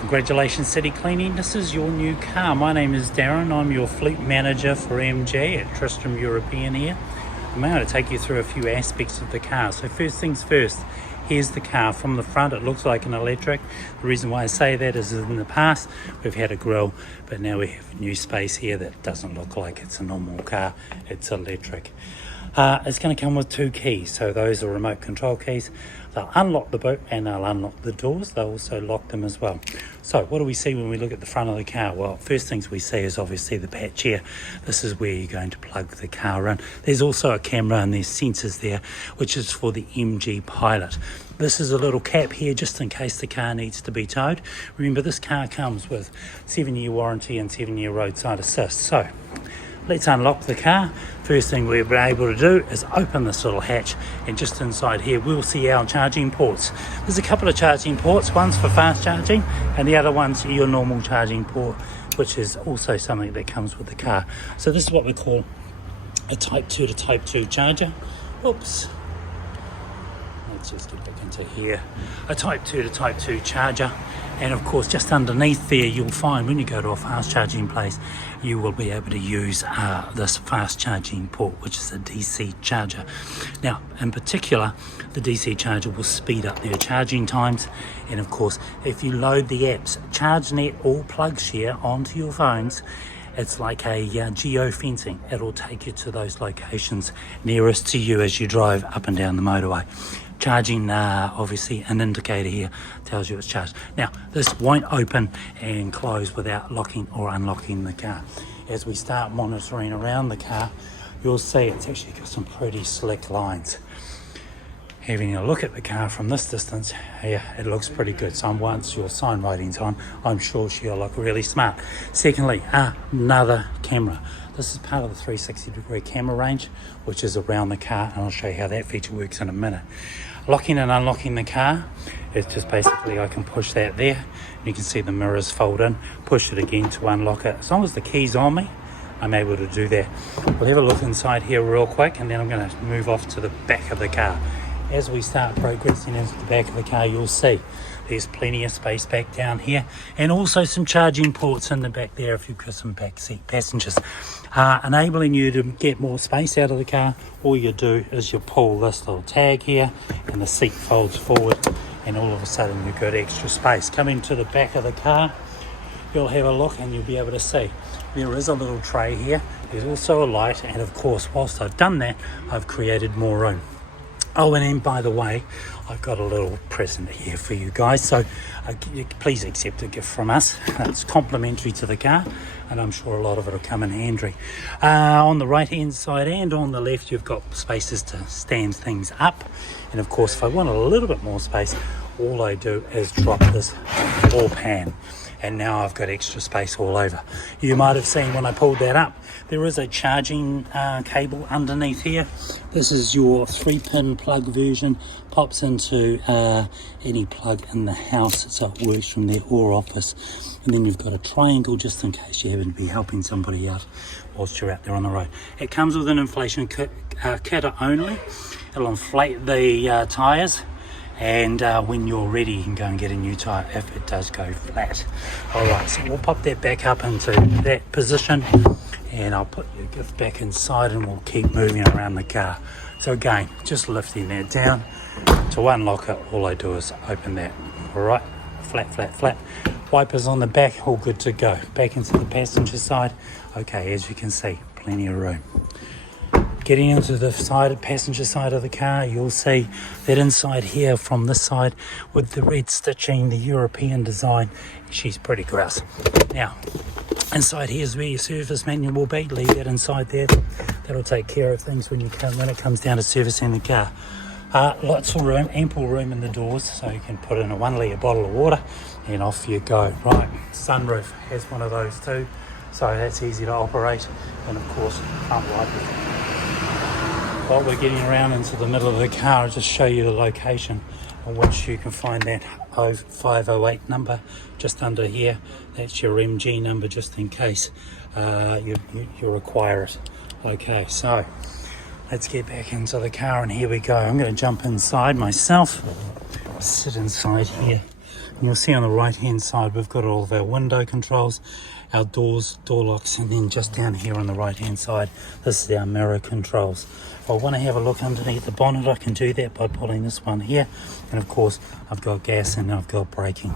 Congratulations City Cleaning, this is your new car. My name is Darren, I'm your fleet manager for MJ at Tristram European here. I'm going to take you through a few aspects of the car. So first things first, here's the car. From the front it looks like an electric. The reason why I say that is in the past we've had a grille, but now we have a new space here that doesn't look like it's a normal car, it's electric. It's going to come with two keys, so those are remote control keys. They'll unlock the boot and they'll unlock the doors. They'll also lock them as well. So what do we see when we look at the front of the car? Well, first things we see is obviously the patch here. This is where you're going to plug the car in. There's also a camera and there's sensors there, which is for the MG Pilot. This is a little cap here just in case the car needs to be towed. Remember, this car comes with 7-year warranty and 7-year roadside assist. So let's unlock the car. First thing we'll be able to do is open this little hatch, and just inside here we'll see our charging ports. There's a couple of charging ports, one's for fast charging and the other one's your normal charging port, which is also something that comes with the car. So this is what we call a type 2 to type 2 charger. Oops. Let's just get back into here. A type 2 to type 2 charger, and of course just underneath there you'll find when you go to a fast charging place you will be able to use this fast charging port, which is a DC charger. Now in particular the DC charger will speed up their charging times, and of course if you load the apps ChargeNet or PlugShare onto your phones, it's like a geo-fencing. It'll take you to those locations nearest to you as you drive up and down the motorway. Charging, obviously an indicator here tells you it's charged. Now this won't open and close without locking or unlocking the car. As we start monitoring around the car, you'll see it's actually got some pretty slick lines. Having a look at the car from this distance, yeah, it looks pretty good. So once your sign writing's on, I'm sure she'll look really smart. Secondly, another camera. This is part of the 360 degree camera range, which is around the car, and I'll show you how that feature works in a minute. Locking and unlocking the car, it's just basically I can push that there. You can see the mirrors fold in, push it again to unlock it. As long as the key's on me, I'm able to do that. We'll have a look inside here real quick, and then I'm going to move off to the back of the car. As we start progressing into the back of the car, you'll see there's plenty of space back down here, and also some charging ports in the back there if you've got some back seat passengers. Enabling you to get more space out of the car, all you do is you pull this little tag here and the seat folds forward, and all of a sudden you've got extra space. Coming to the back of the car, you'll have a look and you'll be able to see there is a little tray here. There's also a light, and of course whilst I've done that I've created more room. Oh, and then by the way, I've got a little present here for you guys, so please accept a gift from us. It's complimentary to the car, and I'm sure a lot of it will come in handy. On the right hand side and on the left you've got spaces to stand things up, and of course if I want a little bit more space, all I do is drop this floor pan, and now I've got extra space all over. You might have seen when I pulled that up, there is a charging cable underneath here. This is your 3-pin plug version, pops into any plug in the house, so it works from there or office. And then you've got a triangle just in case you happen to be helping somebody out whilst you're out there on the road. It comes with an inflation kit only. It'll inflate the tyres, and when you're ready you can go and get a new tyre if it does go flat. Alright, so we'll pop that back up into that position, and I'll put your gift back inside and we'll keep moving around the car. So again, just lifting that down. To unlock it, all I do is open that. Alright, flat. Wipers on the back, all good to go. Back into the passenger side. Okay, as you can see, plenty of room. Getting into the passenger side of the car, you'll see that inside here from this side with the red stitching, the European design, she's pretty gross. Now, inside here is where your service manual will be. Leave that inside there. That'll take care of things when it comes down to servicing the car. Lots of room, ample room in the doors, so you can put in a 1 litre bottle of water and off you go. Right, sunroof has one of those too, so that's easy to operate, and of course front wipers. While we're getting around into the middle of the car, I'll just show you the location on which you can find that 508 number just under here. That's your MG number, just in case you require it. Okay, so let's get back into the car, and here we go. I'm going to jump inside myself, sit inside here. And you'll see on the right hand side we've got all of our window controls, our doors, door locks, and then just down here on the right hand side, this is our mirror controls. If I want to have a look underneath the bonnet, I can do that by pulling this one here, and of course I've got gas and I've got braking.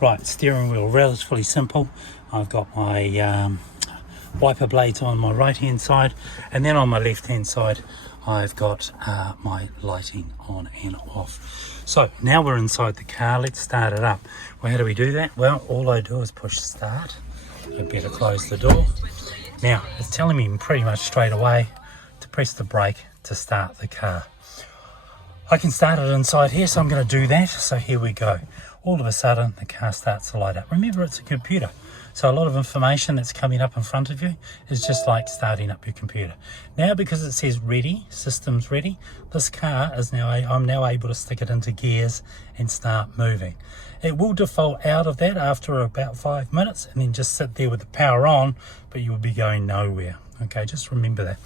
Right, steering wheel, relatively simple. I've got my wiper blades on my right hand side, and then on my left hand side I've got my lighting on and off. So now we're inside the car. Let's start it up. Well, how do we do that? Well, all I do is push start. I better close the door. Now it's telling me pretty much straight away to press the brake to start the car. I can start it inside here, so I'm going to do that. So here we go. All of a sudden the car starts to light up. Remember, it's a computer, so a lot of information that's coming up in front of you is just like starting up your computer. Now, because it says ready, systems ready, this car is now, I'm now able to stick it into gears and start moving. It will default out of that after about 5 minutes and then just sit there with the power on, but you will be going nowhere. Okay, just remember that.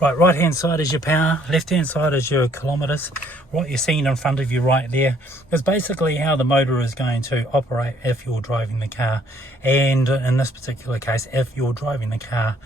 Right hand side is your power, left hand side is your kilometers. What you're seeing in front of you right there is basically how the motor is going to operate if you're driving the car, and in this particular case if you're driving the car,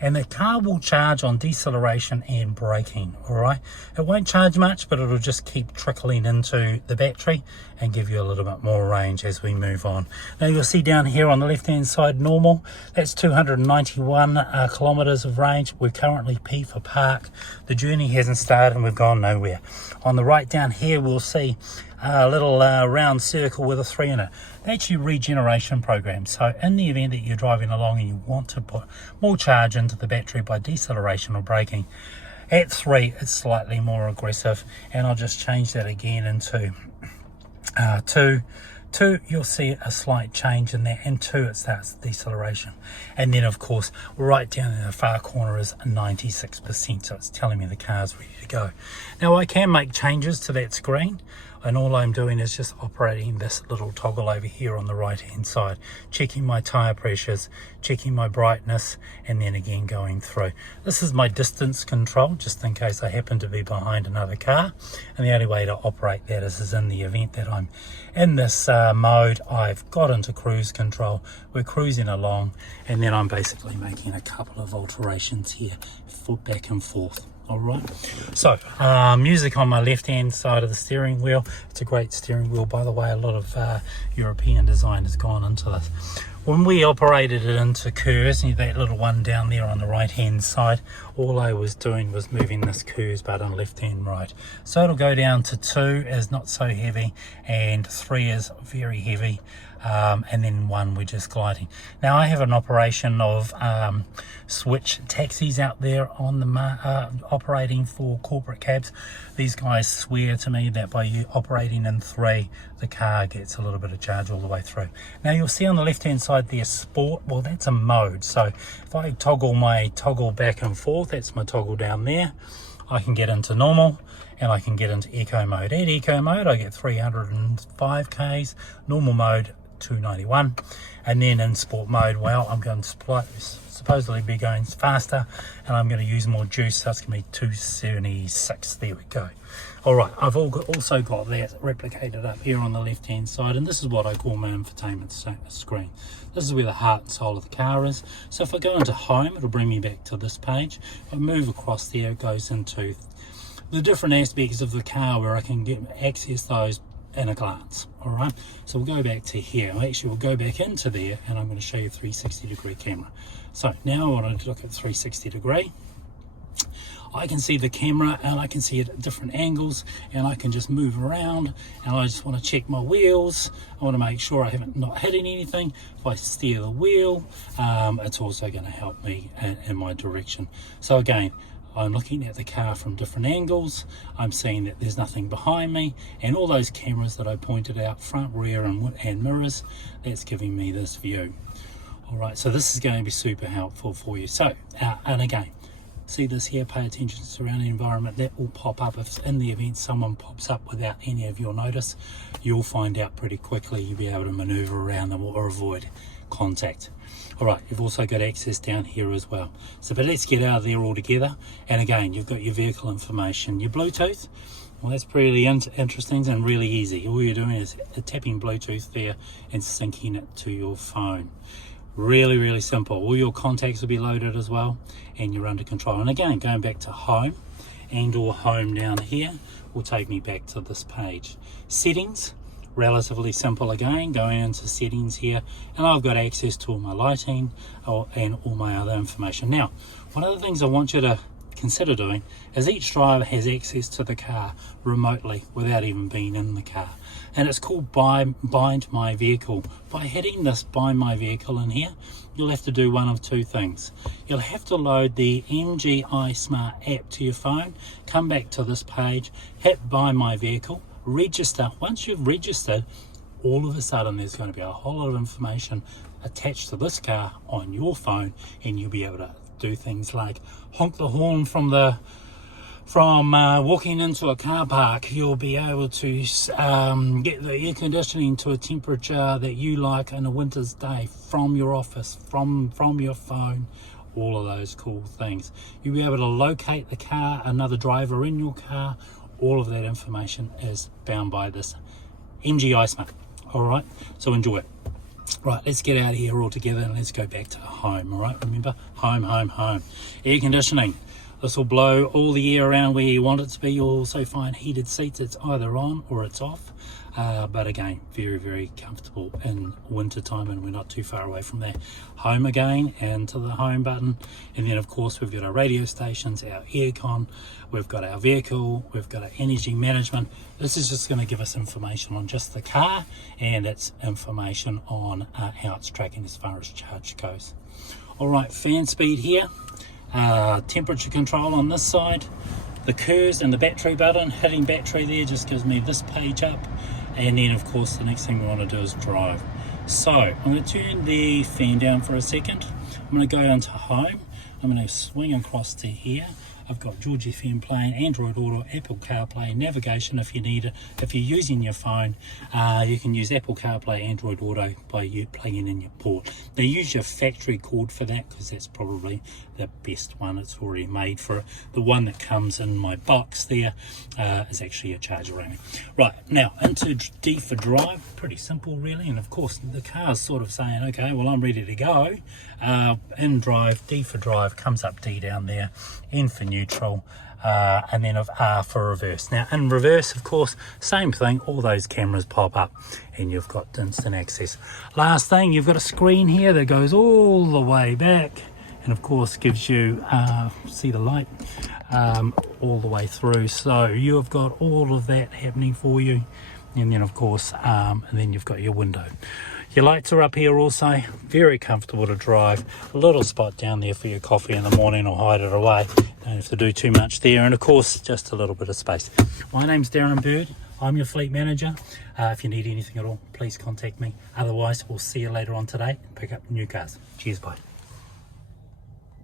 and the car will charge on deceleration and braking. All right, it won't charge much, but it'll just keep trickling into the battery and give you a little bit more range as we move on. Now you'll see down here on the left hand side, normal, that's 291 kilometers of range. We're currently P for park. The journey hasn't started and we've gone nowhere. On the right down here we'll see a little round circle with a 3 in it. That's your regeneration program. So in the event that you're driving along and you want to put more charge into the battery by deceleration or braking, at 3 it's slightly more aggressive, and I'll just change that again into 2. 2, you'll see a slight change in that, and 2 it starts deceleration. And then of course right down in the far corner is 96%, so it's telling me the car's ready to go. Now I can make changes to that screen, and all I'm doing is just operating this little toggle over here on the right hand side, checking my tire pressures, checking my brightness, and then again going through. This is my distance control, just in case I happen to be behind another car, and the only way to operate that is in the event that I'm in this mode. I've got into cruise control, we're cruising along, and then I'm basically making a couple of alterations here, foot back and forth. All right, so music on my left hand side of the steering wheel. It's a great steering wheel, by the way. A lot of European design has gone into this. When we operated it into curves, and that little one down there on the right hand side, all I was doing was moving this curves button left and right. So it'll go down to 2 is not so heavy, and 3 is very heavy, and then 1 we're just gliding. Now I have an operation of switch taxis out there on the operating for corporate cabs. These guys swear to me that by you operating in 3, the car gets a little bit of charge all the way through. Now you'll see on the left hand side there, sport. Well, that's a mode. So if I toggle my toggle back and forth, that's my toggle down there, I can get into normal and I can get into eco mode. At eco mode I get 305 k's, normal mode 291, and then in sport mode, well, I'm going to supposedly be going faster, and I'm going to use more juice, so it's going to be 276. There we go. All right, I've also got that replicated up here on the left hand side, and this is what I call my infotainment screen. This is where the heart and soul of the car is. So if I go into home, it'll bring me back to this page. If I move across there, it goes into the different aspects of the car where I can access those in a glance. All right, so we'll go back to here. Actually, we'll go back into there, and I'm going to show you 360-degree camera. So now I want to look at 360-degree. I can see the camera, and I can see it at different angles, and I can just move around, and I just want to check my wheels. I want to make sure I haven't not hitting anything. If I steer the wheel, it's also going to help me in my direction. So again, I'm looking at the car from different angles. I'm seeing that there's nothing behind me, and all those cameras that I pointed out, front, rear, and mirrors, that's giving me this view. All right, so this is going to be super helpful for you. So, and again, see this here, pay attention to surrounding environment. That will pop up if in the event someone pops up without any of your notice. You'll find out pretty quickly. You'll be able to maneuver around them or avoid contact. All right, you've also got access down here as well. So, but let's get out of there altogether. And again, you've got your vehicle information, your Bluetooth, Well, that's pretty interesting and really easy. All you're doing is tapping Bluetooth there and syncing it to your phone. Really simple. All your contacts will be loaded as well, and you're under control. And again, going back to home and or home down here will take me back to this page. Settings, relatively simple again, going into settings here, and I've got access to all my lighting and all my other information. Now, one of the things I want you to consider doing is each driver has access to the car remotely without even being in the car, and it's called bind my vehicle. By hitting this bind my vehicle in here, you'll have to do one of two things. You'll have to load the MGI Smart app to your phone, come back to this page, hit bind my vehicle, register. Once you've registered, all of a sudden there's going to be a whole lot of information attached to this car on your phone, and you'll be able to do things like honk the horn from walking into a car park. You'll be able to get the air conditioning to a temperature that you like on a winter's day from your office, from your phone, all of those cool things. You'll be able to locate the car, another driver in your car. All of that information is bound by this MGI Smart. All right, so enjoy it. Right, let's get out of here all together and let's go back to home. All right, remember, home. Air conditioning. This will blow all the air around where you want it to be. You'll also find heated seats. It's either on or it's off. But again, very comfortable in winter time, and we're not too far away from that. Home again, and to the home button, and then of course we've got our radio stations, our aircon, we've got our vehicle, we've got our energy management. This is just going to give us information on just the car, and it's information on how it's tracking as far as charge goes. All right, fan speed here, temperature control on this side, the KERS and the battery button. Hitting battery there just gives me this page up. And then of course the next thing we want to do is drive. So I'm going to turn the fan down for a second. I'm going to go into home. I'm going to swing across to here. I've got George FM playing, Android Auto, Apple CarPlay, navigation if you need it. If you're using your phone, you can use Apple CarPlay, Android Auto by you plugging in your port. They use your factory cord for that because that's probably the best one. It's already made for it. The one that comes in my box there is actually a charger only. Right, now into D for drive. Pretty simple really, and of course the car's sort of saying, okay, well I'm ready to go. In drive, D for drive, comes up D down there, N for neutral, and then of R for reverse. Now in reverse, of course, same thing, all those cameras pop up and you've got instant access. Last thing, you've got a screen here that goes all the way back, and of course gives you see the light all the way through, so you've got all of that happening for you. And then of course and then you've got your window. Your lights are up here also, very comfortable to drive. A little spot down there for your coffee in the morning or hide it away. Don't have to do too much there, and of course just a little bit of space. My name's Darren Bird, I'm your fleet manager. If you need anything at all, please contact me. Otherwise we'll see you later on today and pick up new cars. Cheers, bye.